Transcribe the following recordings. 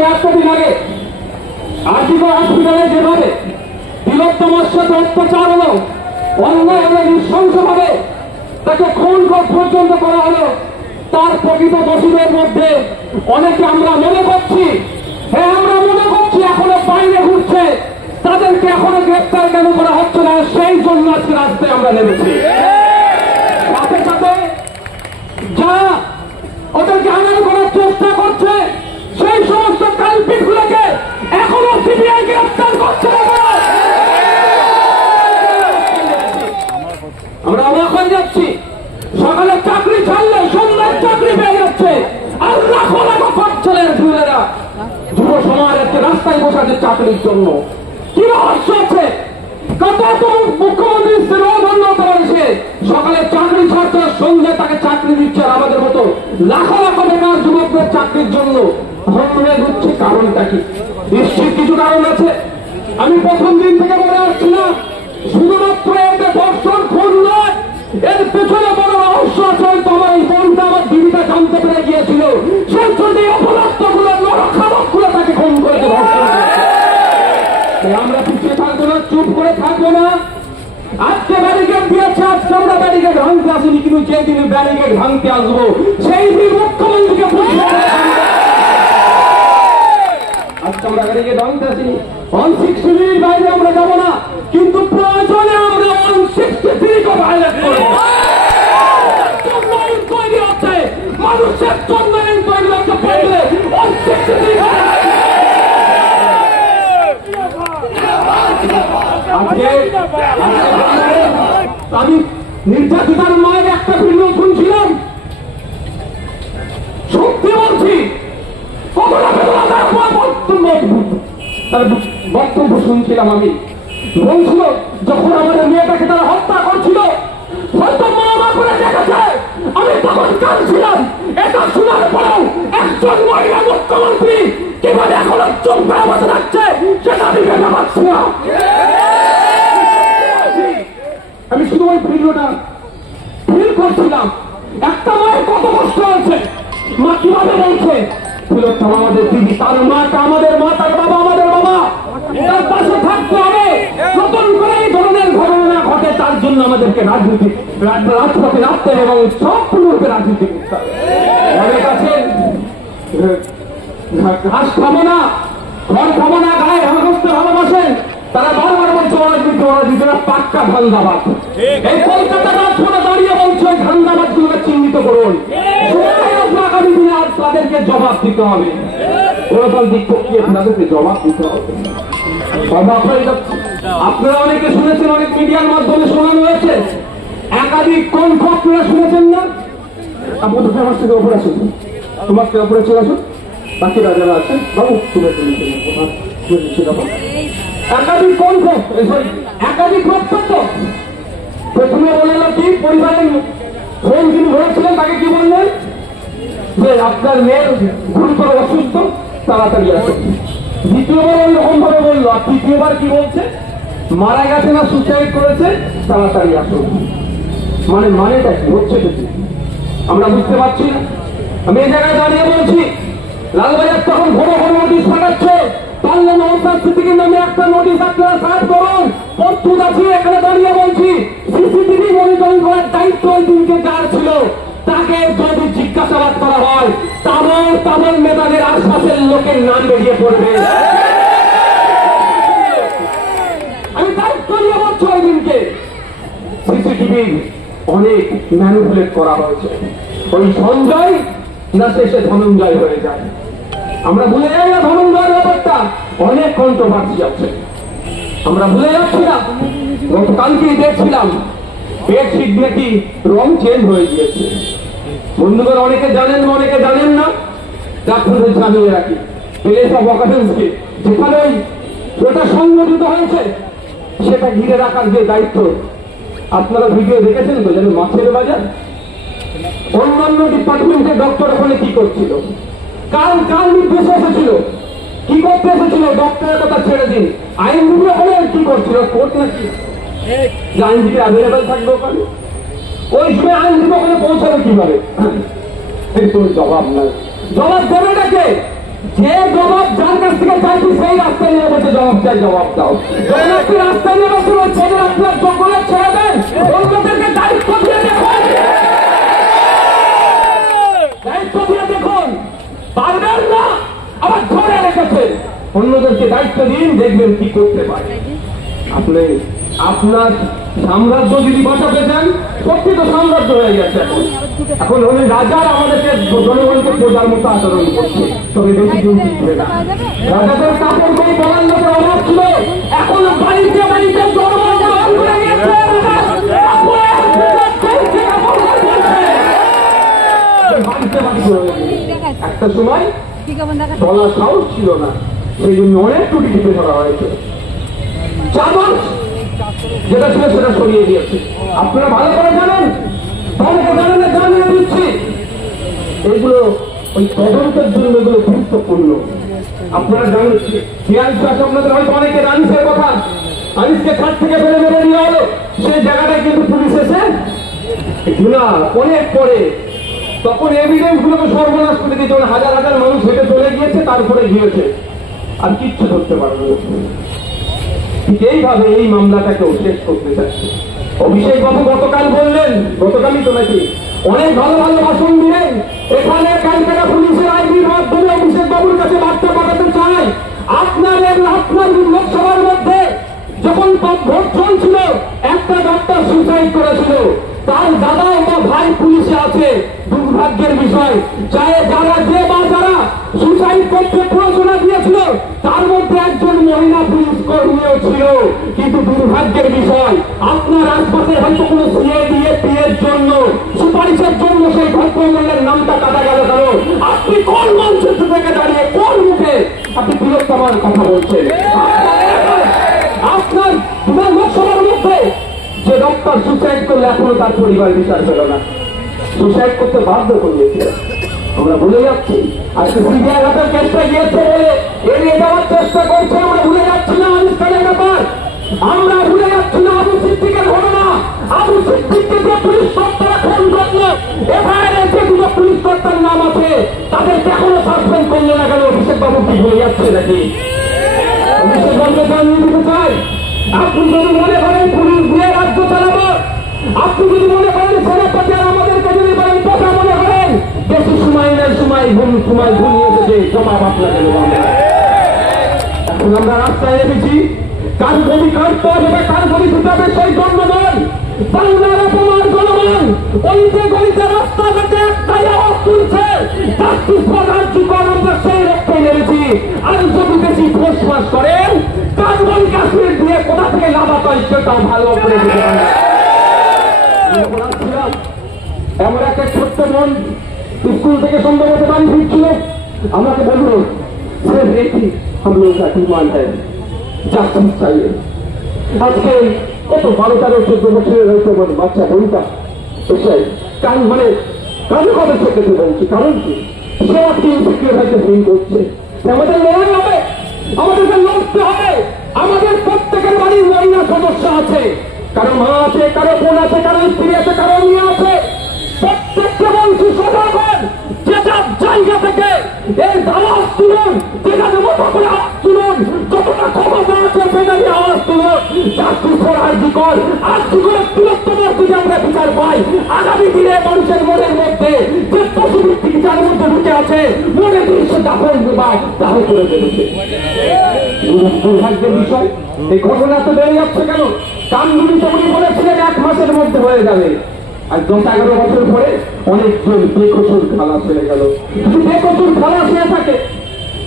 কয়েকদিন আগে আজিগড় হসপিটালে যেভাবে তিলোত্তমার সাথে অত্যাচার হলো, অন্যায় হলো, নৃশংসভাবে তাকে খুন পর্যন্ত করা হলো, তার প্রকৃত দোষীদের মধ্যে অনেকে আমরা মনে করছি, হ্যাঁ আমরা মনে করছি এখনো বাইরে ঘুরছে, তাদেরকে এখনো গ্রেপ্তার কেন করা হচ্ছে না, সেই জন্য আজকে রাস্তায় আমরা নেমেছি। সাথে সাথে যা ওদেরকে আনার করার চেষ্টা করছে সেই সমস্ত কালপিট গুলোকে এখনো সিবিআই গ্রেপ্তার করছে না। আমরা অবাক হয়ে যাচ্ছি, সকালে চাকরি ছাড়লে সন্ধ্যায় চাকরি পেয়ে যাচ্ছে, আর লাখো লাখো ছেলের যুবেরা যুব সমাজ একটা রাস্তায় বসাচ্ছে চাকরির জন্য। কি রহস্য আছে? কত মুখ্যমন্ত্রী ধন্যবাদ সে সকালে চাকরি ছাড়ছে, সন্ধ্যায় তাকে চাকরি দিচ্ছে, আর আমাদের মতো লাখো লাখো বেকার যুবকদের চাকরির জন্য হয়ে ঘুরছে। কারণটা কি? নিশ্চিত কিছু কারণ আছে। আমি প্রথম দিন থেকে বলে আসছি না, শুধুমাত্র এতে দর্শন খুন নয়, এর পেছনে বড় রহস্য আছে। তোমার এই বোনটা আমার দিদিটা জানতে পেরে গিয়েছিল, সেই জন্য অপরাধ গুলো নরখাদক গুলো তাকে খুন করেছে। আমরা পিছিয়ে থাকবো না, চুপ করে থাকবো না। আজকে ব্যারিকেড দিয়েছে, আজকে আমরা ব্যারিকেড ভাঙতে আসিনি, কিন্তু যেদিন ব্যারিকেড ভাঙতে আসবো সেই দিন মুখ্যমন্ত্রীকে আজকে আমরা ব্যারিকেড ভাঙতে আসিনি। 160 বাইরে আমরা যাবো না, কিন্তু প্রয়োজনে আমরা 163 ভায়োলেট করবো। তৈরি হচ্ছে মানুষের জন্য তৈরি হচ্ছে পারলে 163 আমি নির্যাতিতার মায়ের একটা ভিডিও শুনছিলাম, সত্যি বলছি, তার বক্তব্য শুনছিলাম। আমি বলছিল যখন আমাদের মেয়েটাকে তারা হত্যা করছিল, হয়তো মা মা করে দেখেছে, আমি তখন কাঁদছিলাম। এটা শোনার পরেও একজন মহিলা মুখ্যমন্ত্রী কিভাবে এখনো চোখ বেড়া বসে থাকছে সেটা আমি ভেবে পাচ্ছি না। আমি শুধু ওই ভিডিওটা ফিল করছিলাম, একটা মায়ের কত কষ্ট হয়েছে, মা কিভাবে বলছে তিলোত্তমা আমাদের দিদি, তার মাটা আমাদের মা, তার বাবা আমাদের বাবা, তার পাশে থাকতে হবে। নতুন করে এই ধরনের ঘটনা না ঘটে তার জন্য আমাদেরকে রাজপথে নামতে হবে এবং সম্পূর্ণরূপে রাজনীতি করতে হবে। অনেক আছে ঘাস খাবো না, ঘর খাবো না, গায়ে ভালোবাসতে ভালোবাসেন, তারা বারবার বলছে ওরা পাক্কা ধান্দাবাদ। এই কলকাতা রাজপথে দাঁড়িয়ে বলছে ওই ধান্দাবাদ গুলোকে চিহ্নিত করুন, আগামী দিনে আজ তাদেরকে জবাব দিতে হবে। গণতান্ত্রিক প্রক্রিয়া তাদেরকে জবাব দিতে হবে। অবাক হয়ে যাচ্ছে। আপনারা অনেকে শুনেছেন, অনেক মিডিয়ার মাধ্যমে শোনানো হয়েছে, একাধিক কণ্ঠ আপনারা শুনেছেন না? আপনার আমার থেকে ওপরে আসুন, তোমার থেকে ওপরে চলে আসুন, বাকিরা যারা আছেন বাবু তুমি একাধিক কণ্ঠ, একাধিক বক্তব্য। প্রথমে বলল কি, পরিবারের ফোন যিনি হয়েছিলেন তাকে কি বললেন যে আপনার মেয়ের গুরুতর অসুস্থ, তাড়াতাড়ি আসে। দ্বিতীয়বার ওইরকম ভাবে বললো, আর তৃতীয়বার কি বলছে, মারা গেছে না সুসাইড করেছে, তাড়াতাড়ি আসুন। মানেটা কি হচ্ছে কিছু আমরা বুঝতে পারছি না। আমি এই জায়গায় দাঁড়িয়ে বলছি, লালবাজার তখন ঘন ঘন নোটিশ পাঠাচ্ছে, পারলে নৌসার সিদ্দিকীর নামে একটা নোটিশ আপনারা সার্ভ করুন, প্রস্তুত আছি। এখানে দাঁড়িয়ে বলছি, সিসিটিভি মনিটরিং করার দায়িত্ব ওই দিনকে যার ছিল, তাকে যদি জিজ্ঞাসাবাদ করা হয়, তাবল নেতাদের আশপাশের লোকের নাম বেরিয়ে পড়বে। আমি দায়িত্ব নিয়ে বলছি, ওই দিনকে সিসিটিভি অনেক ম্যানিপুলেট করা হয়েছে। ওই সঞ্জয় না শেষে ধনঞ্জয় হয়ে যায়। আমরা ভুলে যাই না ধনঞ্জয়ের ব্যাপারটা, অনেক কন্ট্রোভার্সি আছে, আমরা ভুলে যাচ্ছি না। গতকালকেই দেখছিলাম বেডশিট নাকি রং চেঞ্জ হয়ে গিয়েছে। বন্ধুগণ, অনেকে জানেন, অনেকে জানেন না, আপনাদের জানিয়ে রাখি, প্লেস অফ অকারেন্সকে যেখানে ওটা সংগঠিত হয়েছে সেটা ঘিরে রাখার যে দায়িত্ব, আপনারা ভিডিও দেখেছেন তো, যেন মাছের বাজার। অন্যান্য ডিপার্টমেন্টের ডক্টর ওখানে কি করছিল, কার নির্দেশে এসেছিল, কি করতে এসেছিল, ডক্টরের কথা ছেড়ে দিন, আইনজীবী ওখানে কি করছিল, কোর্ট নাকি আইনজীবী অ্যাভেলেবেল থাকবে ওখানে, ওই সময় আইনজীবী ওখানে পৌঁছাবে কিভাবে? কোনো জবাব নাই। জবাব দেবে নাকি? যে জবাব যার কাছ থেকে চাইছি সেই রাস্তায় নেমে বলছে জবাব চাই, জবাব দাও। যখন আপনি রাস্তায় নেমেছিল সেদিন আপনার সকলে ছেড়ে দেন, অন্যদেরকে দায়িত্ব দিয়ে দেখুন, দায়িত্ব দিয়ে দেখুন, পারবেন না আবার ধরে রেখেছে, অন্যদেরকে দায়িত্ব দিন, দেখবেন কি করতে পারে। আপনি আপনার সাম্রাজ্য যদি বাঁচাতে চান, সত্যি তো সাম্রাজ্য হয়ে গেছে এখন, এখন উনি রাজার আমাদেরকে জনগণকে প্রজার মতো আচরণ করছে, তবে বেশি দিন টিকবে না। রাজাদের কাপড় করে বলার লোকের অভাব ছিল, এখন বাড়িতে বাড়িতে জনগণ করে গেছে, একটা সময় বলার সাহস ছিল না, সেই জন্য অনেক ত্রুটি টিপে ধরা হয়েছে। 4 মাস যেটা ছিল সেটা সরিয়ে দিয়েছে। আপনারা ভালো করে জানেন, অনেকে জানেন না, জানিয়ে দিচ্ছি, এগুলো ওই তদন্তের জন্য এগুলো গুরুত্বপূর্ণ। আপনারা জানেন, খেয়াল আছে আপনাদের হয়তো অনেকে রানিসের কথা, আনিসকে খাট থেকে ফেলে মেরে নেওয়া হলো, সেই জায়গাটায় কিন্তু পুলিশ এসে না অনেক পরে তখন এভিডেন্স গুলোকে সর্বনাশ করে দিয়েছে, হাজার হাজার মানুষ হেঁটে চলে গিয়েছে, তারপরে গিয়েছে, আর কিচ্ছু ধরতে পারবে না। ঠিক এইভাবে এই মামলাটাকেও শেষ করতে চাচ্ছে। অভিষেক বাবু গতকাল বললেন, গতকালই তো নাকি অনেক ভালো ভালো ভাষণ দিলেন, এখানে ক্যালকাটা পুলিশের আইবির মাধ্যমে অভিষেক বাবুর কাছে বার্তা পাঠাতে চাই, আপনার লোকসভার মধ্যে যখন ভোট চলছিল একটা ডাক্তার সুইসাইড করেছিল, তার দাদা বা ভাই পুলিশে আছে, দুর্ভাগ্যের বিষয়, যারা যে বা যারা সুইসাইড করতে প্ররোচনা দিয়েছিল তার মধ্যে একজন মহিলা পুলিশ কর্মীও ছিল। কিন্তু দুর্ভাগ্যের বিষয়, আপনার আশপাশে হয়তো কোনো সিআইডি এর জন্য সুপারিশের জন্য সেই ভদ্রমহিলার নামটা কাটা গেল। কারণ আপনি কোন মঞ্চ থেকে দাঁড়িয়ে কোন মুখে আপনি বৃহত্তমার কথা বলছেন? আপনার লোকসভার মধ্যে যে ডক্টর সুইসাইড করলে এখনো তার পরিবার বিচার পেল না, সুইসাইড করতে বাধ্য করিয়েছে। আমরা ভুলে যাচ্ছি, আজকে সিবিআই হাতের চেষ্টা গিয়েছে বলে এড়িয়ে যাওয়ার চেষ্টা করছে। আমরা ভুলে যাচ্ছি না আনুষ্ঠানের ব্যাপার, আমরা ভুলে যাচ্ছি না আবু সিদ্দিকের ঘটনা। আবু সিদ্দিককে যে পুলিশ কর্তারা খুন করলো, এফআইআর যে 2 পুলিশ কর্তার নাম আছে, তাদেরকে এখনো সাসপেন্ড করলো না কেন? অভিষেক বাবু কি ভুলে যাচ্ছে নাকি? অভিষেক বাবুকে জানিয়ে দিতে চাই, আপনি যদি মনে করেন পুলিশ দিয়ে রাজ্য চালাবো, আপনি যদি মনে করেন সেনাপতি আর আমাদেরকে যদি বলেন কথা মনে করেন, বেশি সময় নেই, সময় ঘুমিয়ে এসেছে, জবাব আপনাকে দেবো। এখন আমরা রাস্তায় এসেছি, কার গলি কাটতে হবে, কার গলি ছুটাবে সেই জন্য নয়, বাংলার অপমান জনগণ ওই যে গলিতে রাস্তাঘাটে একটাই আওয়াজ তুলছে, আমরা সেই রক্তে নেমেছি। আর যদি বেশি ফোসফাস করেন, কার্বন কাশ্মীর দিয়ে কোথা থেকে লাভাতে হয় সেটাও ভালো করে এমন একটা ছোট্ট মন স্কুল থেকে সম্ভবত বাড়ি ফিরছিল, আমাকে বললো সে দেখি हम लोग का डिमांड है জাস্টিস চাইয়ে। আজকে কত 12-13-14 বছরের হয়তো বাচ্চা বইটা এসে কারণ মানে কাজে কবে শেখাতে বলছি, কারণ কি সে আজকে ইনসিকিউর হয়তো ফিল করছে। আমাদের লড়াই হবে, আমাদেরকে লড়তে হবে। আমাদের প্রত্যেকের বাড়ির মহিলা সদস্য আছে, কারো মা আছে, কারো বোন আছে, কারো স্ত্রী আছে, কারো মেয়ে আছে। প্রত্যেককে বলছি সজাগ হন, যে যার জায়গা থেকে এর আওয়াজ তুলুন, যেখানে মতো করে আওয়াজ তুলুন, যতটা ক্ষমতা আছে সেখানে আওয়াজ তুলুন। জাস্টিসের আর্জিকর আর্জিকরের বৃহত্তম যদি আমরা বিচার পাই, আগামী দিনে মানুষের মনের মধ্যে যে পশুভিত্তিক যার মধ্যে ঢুকে আছে, মনে দিয়ে সে দাফন দাহ করে ফেলেছে। দুর্ভাগ্যের বিষয়, এই ঘটনা তো বেড়ে যাচ্ছে কেন? কামদুনি উনি বলেছিলেন 1 মাসের মধ্যে হয়ে যাবে, আর 10-11 বছর পরে অনেকজন বেকসুর খালাস হয়ে গেল। যদি বেকসুর খালাস হয়ে থাকে,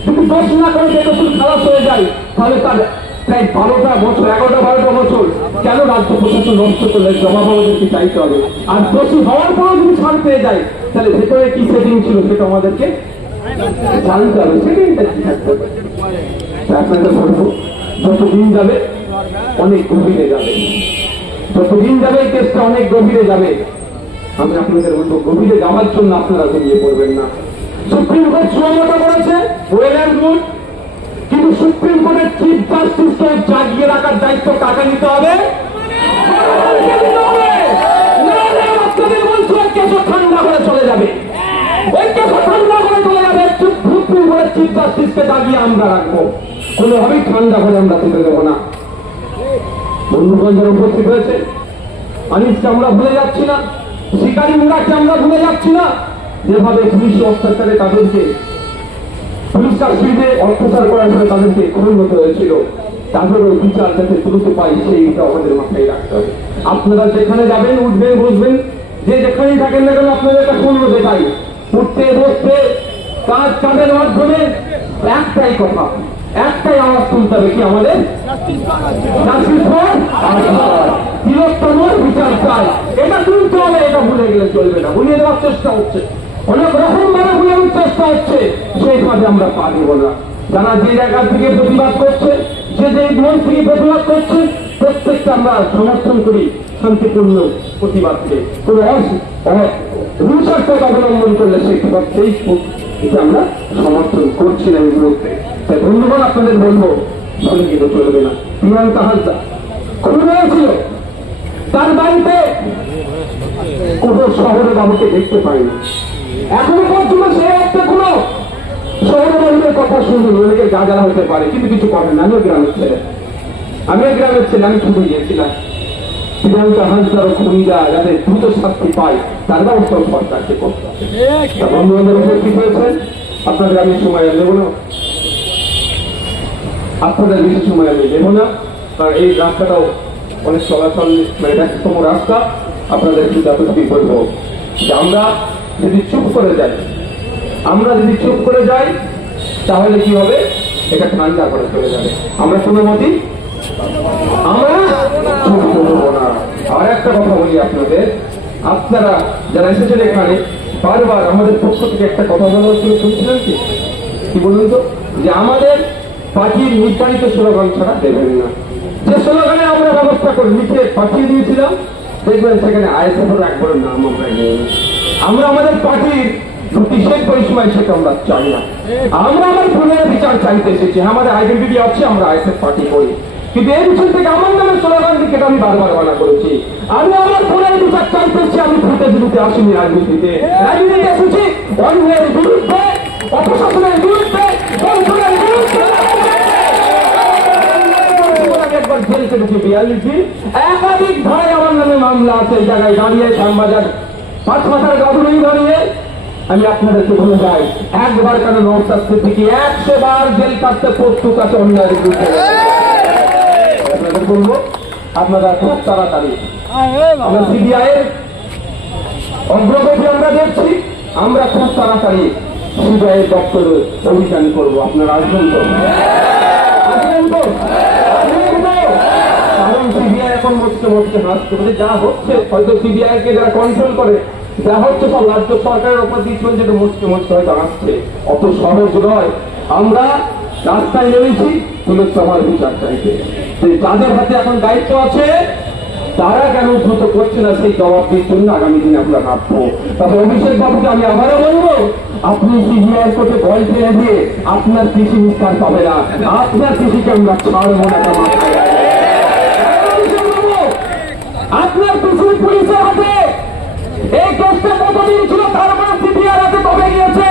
যদি দোষ না করে বেকসুর খালাস হয়ে যায়, তাহলে তার প্রায় 12টা বছর 11-12টা বছর কেন রাজ্য প্রশাসন নষ্ট করলে জবাব আমাদেরকে চাইতে হবে। আর দোষী হওয়ার পরেও যদি ছাড় পেয়ে যায়, তাহলে ভেতরে কি সেটিং ছিল সেটা আমাদেরকে জানতে হবে, সেটিংটা কি থাকতে হবে। আপনাদের বলবো, যতদিন যাবে অনেক গভীরে যাবে, যতদিন যাবে এই কেসটা অনেক গভীরে যাবে। আমি আপনাদের বলবো, গভীরে যাওয়ার জন্য আপনারা ঘুমিয়ে পড়বেন না। সুপ্রিম কোর্ট সমঝোতা করেছে, ওয়েল অ্যান্ড গুড, কিন্তু সুপ্রিম কোর্টের চিফ জাস্টিসকে জাগিয়ে রাখার দায়িত্ব কাকে নিতে হবে? আপনাদের বলছি ওই কেসও ঠান্ডা করে চলে যাবে, ওই কেসও ঠান্ডা করে চলে যাবে। সুপ্রিম কোর্টের চিফ জাস্টিসকে দাগিয়ে আমরা রাখবো, কোনোভাবেই ঠান্ডা করে আমরা তুলে দেবো না। বন্ধুগণ যারা উপস্থিত হয়েছে, আনিসকে আমরা ভুলে যাচ্ছি না, শিকারী মুরাকে আমরা ভুলে যাচ্ছি না। যেভাবে পুলিশ অত্যাচারে তাদেরকে পুলিশ কাশ্মীরে অত্যাচার করার সময় তাদেরকে খুন হতে হয়েছিল, তাদেরও বিচার যাতে দ্রুত পাই সেইটা আমাদের মাথায় রাখতে হবে। আপনারা যেখানে যাবেন, উঠবেন, বসবেন, যে যেখানেই থাকেন না কেন, আপনাদের একটা শূন্য দেখাই, উঠতে বসতে কাজ কাজের মাধ্যমে একটাই কথা, একটাই আওয়াজ তুলতে হবে, কি আমাদের বৃহত্তম বিচার চাই। এটা তুলতে হবে, এটা ভুলে গেলে চলবে না। ভুলিয়ে দেওয়ার চেষ্টা হচ্ছে, অনেক রকম ভাবে ভুলে চেষ্টা হচ্ছে, সেই কাজে আমরা পা দিব না। যারা যে জায়গা থেকে প্রতিবাদ করছে, যে যে মন থেকে প্রতিবাদ করছে, প্রত্যেকটা আমরা সমর্থন করি শান্তিপূর্ণ প্রতিবাদকে। কোন হিংসার পথ অবলম্বন করলে সেই এটা আমরা সমর্থন করছি না এই মুহূর্তে। তাই বন্ধুগণ আপনাদের বলবো, ভুলে কিন্তু চলবে না। প্রিয়াঙ্কা হাসদা খুন হয়েছিল, তার বাড়িতে কোন শহরে বাবুকে দেখতে পাইনি, এখনো পর্যন্ত সে একটা কোনো শহরে বাড়ির কথা শুনি, অনেকে যা জ্বালা হতে পারে, কিন্তু কিছু করেন না। আমিও গ্রামের ছেলে, আমি ছুটে গিয়েছিলাম। প্রিয়াঙ্কা হাসদার খুনিরা যাতে দ্রুত শাস্তি পায় তার ব্যবস্থা সরকারকে করতে হবে। বন্ধু বান্ধব উপস্থিত হয়েছেন, আপনাদের আমি সময় নেব না, আপনাদের বেশি সময় আমি নেব না, কারণ এই রাস্তাটাও অনেক চলাচল, মানে ব্যস্ততম রাস্তা। আপনাদের একটু যতটুকু বলবো যে আমরা যদি চুপ করে যাই, তাহলে কি হবে, এটা ঠান্ডা করে চলে যাবে। আমরা কোনো মতেই আমরা চুপ করবো না। আর একটা কথা বলি আপনাদের, আপনারা যারা এসেছেন এখানে, বারবার আমাদের পক্ষ থেকে একটা কথা বলা হচ্ছিল, শুনছিলেন কি বলুন তো, যে আমাদের পার্টির নির্ধারিত স্লোগান ছাড়া দেবেন না। যে স্লোগানে আমরা ব্যবস্থা করে লিখে পাঠিয়ে দিয়েছিলাম, দেখবেন সেখানে আইএসএফের একবারের নাম আমরা নেই। আমরা আমাদের পার্টির শেষ পরিসীমায় সেটা আমরা চাই না। আমরা আমার পুনরায় বিচার চাইতে এসেছি। আমাদের আইডেন্টিটি আছে, আমরা আইএসএফ পার্টি করি, কিন্তু এই বিষয় থেকে আমার নামে স্লোগান দিকে আমি বারবার মানা করেছি। আমি আমার পুনরায় বিচার চাইতেছি, আমি ফুটে দিতে আসিনি রাজনীতিতে এসেছি অন্যের বিরুদ্ধে, অপশাসনের বিরুদ্ধে, বঞ্চনার বিরুদ্ধে। একাধিক ধারে আমার নামে মামলা আছে, এই জায়গায় দাঁড়িয়ে শ্যামবাজার 5 মাথার গাভরুই দাঁড়িয়ে আমি আপনাদেরকে বলে যাই, একবার কেন নওশাদ সিদ্দিকী 100 বার জেল কাটতে প্রস্তুত আছে অন্যায়ের বিরুদ্ধে। আপনাদের বলবো, আপনারা খুব তাড়াতাড়ি আমরা সিবিআই এর অগ্রগতি আমরা দেখছি, আমরা খুব তাড়াতাড়ি সিবিআই এর দপ্তরে অভিযান করবো। আপনারা আসবেন তো? কারণ সিবিআই এখন মস্তে হাসতে পারে, যা হচ্ছে হয়তো সিবিআই কে যারা কন্ট্রোল করে, যা হচ্ছে সব রাজ্য সরকারের ওপর দিয়ে চলছে, যেটা মস্তে হয়তো আসছে, অত সহজ নয়। আমরা রাস্তায় নেমেছি পুলিশ বিচার চাইতে। যাদের হাতে এখন দায়িত্ব আছে তারা কেন দ্রুত করছে না, সেই জবাবদির জন্য আগামী দিনে আমরা রাখবো। তবে অভিষেক বাবুকে আমি আবারও বলবো, আপনি সিবিআই কোর্টে বল ফেলে দিয়ে আপনার কৃষি নিস্তার পাবে না, আপনার কৃষিকে আমরা ছাড়বো না। আপনার কৃষি পুলিশের হাতে এই কেসটা কতদিন ছিল, তারপরে সিবিআই হাতে কবে গিয়েছে,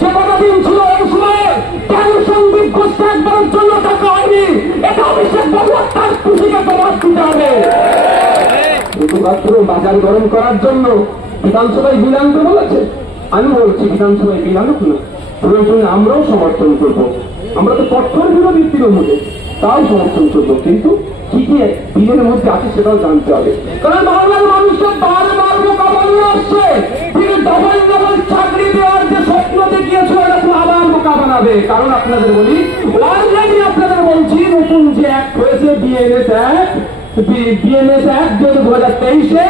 যে কতদিন ছিল এই সময় কেন সন্দীপ ঘোষকে একবারের জন্য টাকা হয়নি, এটা অভিষেক বাবু তার কৃষিকে জবাব দিতে হবে। শুধুমাত্র বাজার গরম করার জন্য বিধানসভায় বিল আনতে বলেছে, আমি বলছি বিধানসভায় বিল আনুক না, প্রয়োজনে আমরাও সমর্থন করবো। আমরা তো কঠোর বিরোধী তৃণমূলে, তাও সমর্থন করবো, কিন্তু কি কি বিলের মধ্যে আছে সেটাও জানতে হবে। কারণ বাংলার মানুষকে বারবার বোকা বানিয়ে আসছে, তিনি ডবল চাকরি দেওয়ার যে স্বপ্ন দেখিয়েছিল এটা আবার বোকা বানাবে। কারণ আপনাদের বলি, অলরেডি আপনাদের বলছি, নতুন যে অ্যাক্ট হয়েছে বিএনএস অ্যাক্ট 2023-এ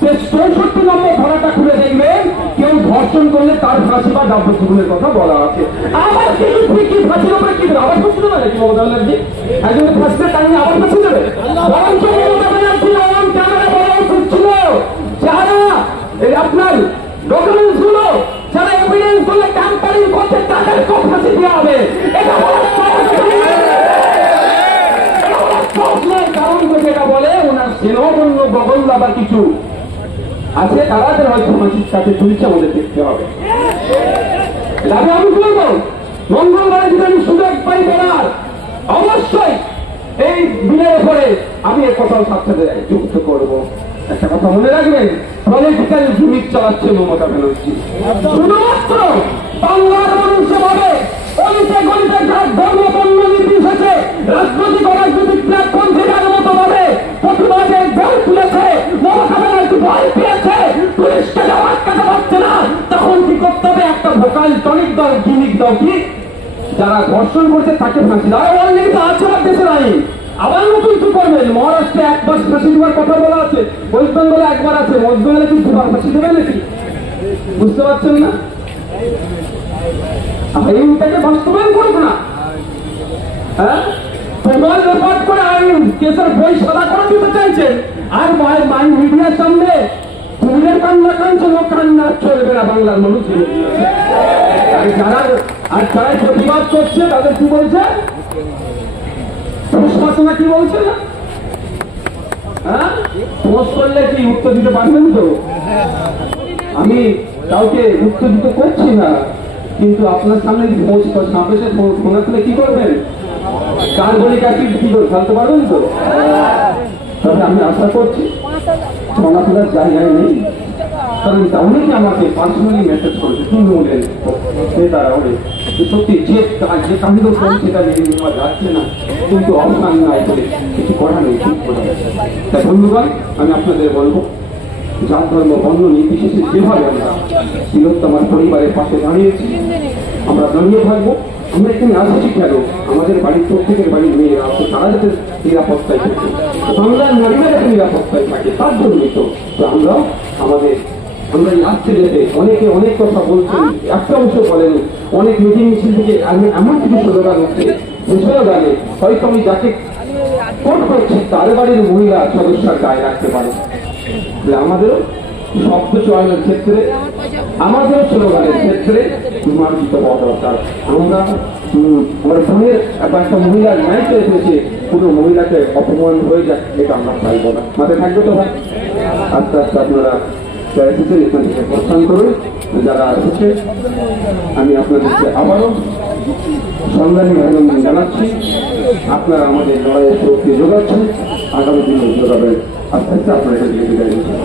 64 নম্বর ধারাটা খুলে দেখবেন, কেউ ধর্ষণ করলে তার ফাঁসি বা যাবজ্জীবনের কথা বলা আছে। আবার কি ফাঁসির উপরে কি দেবে, আবার ফাঁসি দেবে নাকি মমতা ব্যানার্জি? একজন ফাঁসিতে টাইমে আবার ফাঁসি দেবে? বরঞ্চ মমতা ব্যানার্জি অন ক্যামেরা বলা উচিত ছিল, যারা আপনার ডকুমেন্টস গুলো, যারা এভিডেন্স গুলো ট্যাম্পারিং করছে তাদেরকেও ফাঁসি দেওয়া হবে। এটা কারণ যেটা বলে ওনার সেনবন্য বগল্লা বা কিছু আছে, তাদের হয়তো ফাঁসির সাথে ঝুলছে, আমাদের দেখতে হবে। আমি বলবো মঙ্গলবারে যদি আমি সুযোগ পাই বলার, অবশ্যই এই বিলের উপরে আমি এর কথাও সাথে যুক্ত করব। একটা কথা মনে রাখবেন, পলিটিক্যাল গিমিক চালাচ্ছে মমতা ব্যানার্জি। শুধুমাত্র বাংলার মানুষে ভাবে অলিতে গলিতে যার ধর্ম বর্ণ নির্বিশেষে রাজনৈতিক অরাজনৈতিক প্ল্যাটফর্ম থেকে মতো ভাবে প্রতিবাদের দল তুলেছে, মমতা ব্যানার্জি ভয় পেয়েছে, পুলিশকে যাওয়া আটকাতে পারছে না। তখন কি করতে হবে? একটা ভোকাল টনিক দল, গিমিক দল, কি যারা ধর্ষণ করছে তাকে ফাঁসি দেওয়া। অলরেডি তো আছে দেশের আইন, আবার নতুন কি করবেন? মহারাষ্ট্রে একবার ফাঁসি দেওয়ার কথা বলা আছে, ওয়েস্ট বেঙ্গলে একবার আছে, ওয়েস্ট বেঙ্গলে কি দুবার ফাঁসি দেবে নাকি? বুঝতে পারছেন না? আইনটাকে বাস্তবায়ন করবো না, হ্যাঁ? প্রমাণ রেকর্ড করে আইন কেসের বই সাদা করে দিতে চাইছেন, আর মাই মিডিয়ার সামনে তুমিদের কান্না কাঁদছে, লোক কান্না চলবে না বাংলার মানুষ। আর যারা প্রতিবাদ করছে তাদের কি বলছে? প্রশাসনা কি বলছে না? হ্যাঁ, পোস্ট করলে কি উত্তর দিতে পারবেন তো? আমি কাউকে উত্তেজিত করছি না, কিন্তু আপনার সামনে যদি সামনে ফোন আসলে কি করবেন? কার্বনিক অ্যাসিড কি করে ফেলতে পারবেন তো? তবে আমি আশা করছি ফোন তোলার জায়গায় নেই, কারণ অনেকে আমাকে পার্সোনালি মেসেজ করেছে তৃণমূলের নেতারা, অনেক সত্যি যে কাহিনী সেটা নিয়ে নেওয়া যাচ্ছে না, কিন্তু অবসান নাই বলে কিছু করা নেই, ঠিক করা। তাই ধন্যবাদ। আমি আপনাদের বলবো, যার ধর্ম বর্ণ নির্বিশেষে যেভাবে আমরা বৃহত্তমার পরিবারের পাশে দাঁড়িয়েছি, আমরা দাঁড়িয়ে থাকবো। আমরা এখানে আসছি কেন? আমাদের বাড়ির প্রত্যেকের বাড়ির মেয়েরা আছে, তারা যাতে নিরাপত্তায় থাকে, বাংলার নারীরা যাতে নিরাপত্তায় থাকে, তার জন্যই তো আমরা আসছে যেতে অনেকে অনেক কথা বলছেন, একটা অংশ বলেন, অনেক মিটিং মিছিল থেকে এমন কিছু স্লোগান হচ্ছে, যে স্লোগানে হয়তো আমি যাকে কোট করছি তার বাড়ির মহিলা সদস্যের গায়ে রাখতে পারে। আমাদেরও শব্দ চয়নের ক্ষেত্রে, আমাদেরও স্লোগানের ক্ষেত্রে মার্জিত হওয়া দরকার। আমরা আমার বোনের একটা মহিলার ন্যায় এসেছে, পুরো মহিলাকে অপমান হয়ে যায়, এটা আমরা চাইব না। মাথায় থাকবে তো ভাই? আস্তে আস্তে আপনারা এসেছেন, এখান থেকে প্রস্থান করুন। যারা এসেছে আমি আপনাদেরকে আবারও সংগ্রামী অভিনন্দন জানাচ্ছি। আপনারা আমাদের লড়াইয়ের শক্তি যোগাচ্ছেন, আগামী দিনে যোগাবেন। আস্তে আস্তে আপনারা এখান থেকে বিদায় নিচ্ছেন।